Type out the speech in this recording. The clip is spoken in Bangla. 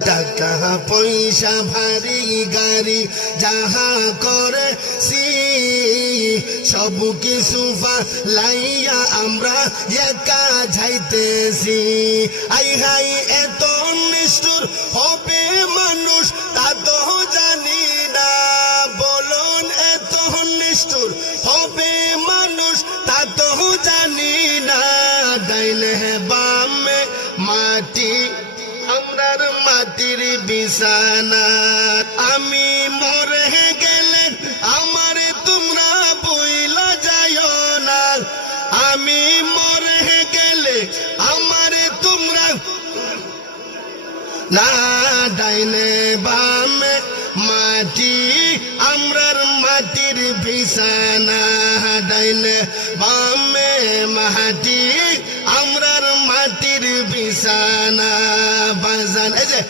টাকা পয়সা ভারী গাড়ি যাহা করে সব কিছু লাইয়া আমরা একা যাইতেছি। আই হাই এত নিষ্ঠুর হবে মানুষ তা তো জানি না, বলুন এত নিষ্ঠুর হবে মানুষ তা তো জানি না। ডাইনে বামে মাটি আমরার মাটির বিছানা, আমি মরে গেলে আমার তোমরা বইলা যাইও না, আমি মরে গেলে আমার তোমরা না। ডাইনে বামে মাটি আমরার মাটির বিছানা, ডাইনে বামে মাটি আমরার মাটির বিছানা। বাজান এই যে